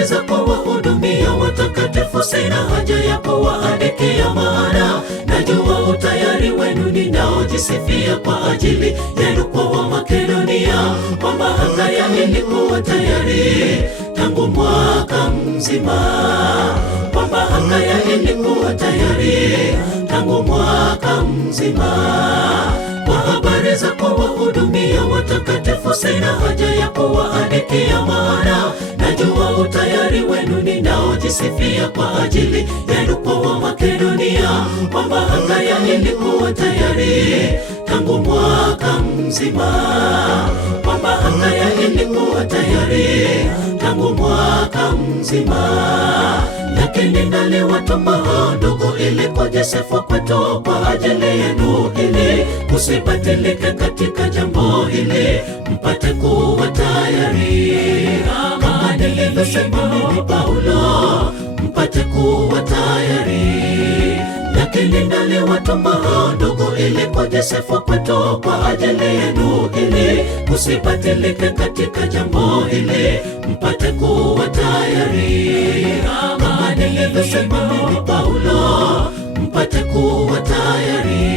habari za kuwahudumia watakatifu sina haja ya kuwaandikia, maana najua utayari wenu ninaojisifia kwa ajili yenu kwa Wamakedonia, kwamba Akaya ilikuwa tayari tangu mwaka mzima, kwamba Akaya ilikuwa tayari tangu mwaka mzima. Kwa habari za kuwahudumia watakatifu sina haja ya kuwaandikia, maana najua utayari wenu ninaojisifia kwa ajili yenu kwa Wamakedonia, kwamba Akaya ilikuwa tayari tangu mwaka mzima, kwamba Akaya ilikuwa tayari tangu mwaka mzima. Lakini naliwatuma ndugu ili kwa Yosefu kwetu kwa ajili yenu, ili kusibadilike katika jambo hili, mpate kuwa tayari kama nilivyosema mimi Paulo, mpate kuwa tayari. Lakini naliwatuma ndugu ili kwa Yosefu kwetu kwa ajili yenu, ili kusibadilike katika jambo hili, mpate kuwa tayari kama nilivyosema mimi Paulo, mpate kuwa tayari.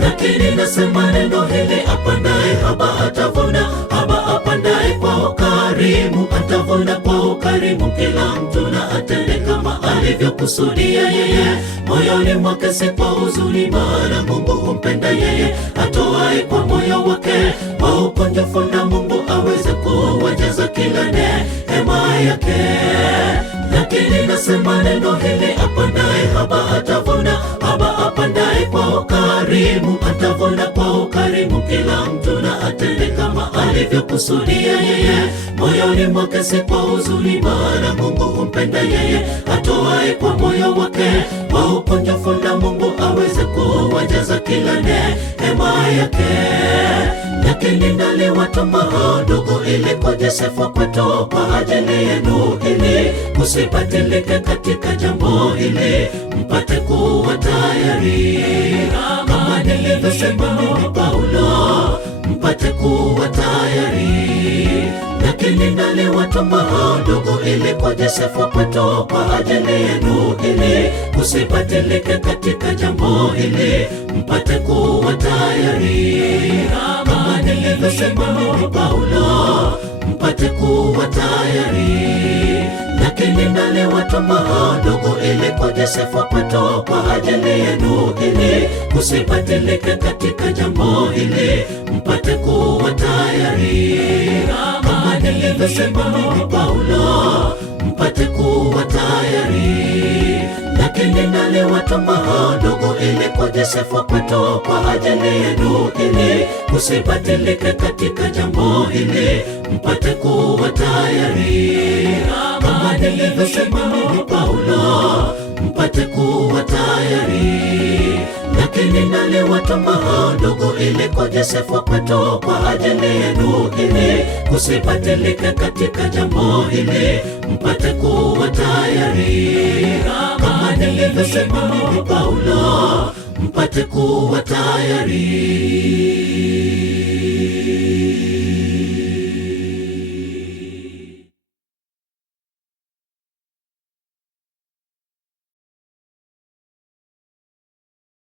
Lakini nasema neno hili, apandaye haba atavuna haba, apandaye kwa ukarimu atavuna kwa ukarimu. Kila mtu na atende kama alivyokusudia yeye moyoni mwake, si kwa huzuni, maana Mungu humpenda yeye atoaye kwa moyo wake wa ukunjufu, na Mungu aweze kuwajaza kila neema yake. Lakini nasema neno hili, apandaye haba atavuna haba, apandaye kwa ukarimu atavuna kwa ukarimu. Kila mtu na atende kama alivyokusudia yeye moyoni mwake, si kwa huzuni, maana Mungu humpenda yeye atoaye kwa moyo wake wa ukunjufu, na Mungu aweze kuwajaza kila neema yake. Lakini naliwatuma ndugu ili kwa Yosefu kwetu kwa ajili yenu, ili kusibadilike katika jambo hili, mpate kuwa tayari kama nilivyosema mimi Paulo, mpate kuwa tayari. Lakini naliwatuma ndugu ili kwa Yosefu kwetu kwa ajili yenu, ili kusibadilike katika jambo hili, mpate kuwa tayari kama nilivyosema mimi Paulo, mpate kuwa tayari. Lakini naliwatuma ndugu ili kwa Yosefu kwetu kwa ajili yenu, ili kusibadilike katika jambo hili, mpate kuwa tayari kama nilivyosema mimi Paulo, mpate kuwa tayari. Lakini naliwatuma ndugu ili kwa Yosefu kwetu kwa ajili yenu, ili kusibadilike katika jambo hili, mpate kuwa tayari kama nilivyosema mimi Paulo, mpate kuwa tayari. Lakini naliwatuma ndugu ili kwa Yosefu kwetu kwa ajili yenu, ili kusibadilike katika jambo hili, mpate kuwa tayari kama nilivyosema mimi Paulo, mpate kuwa tayari.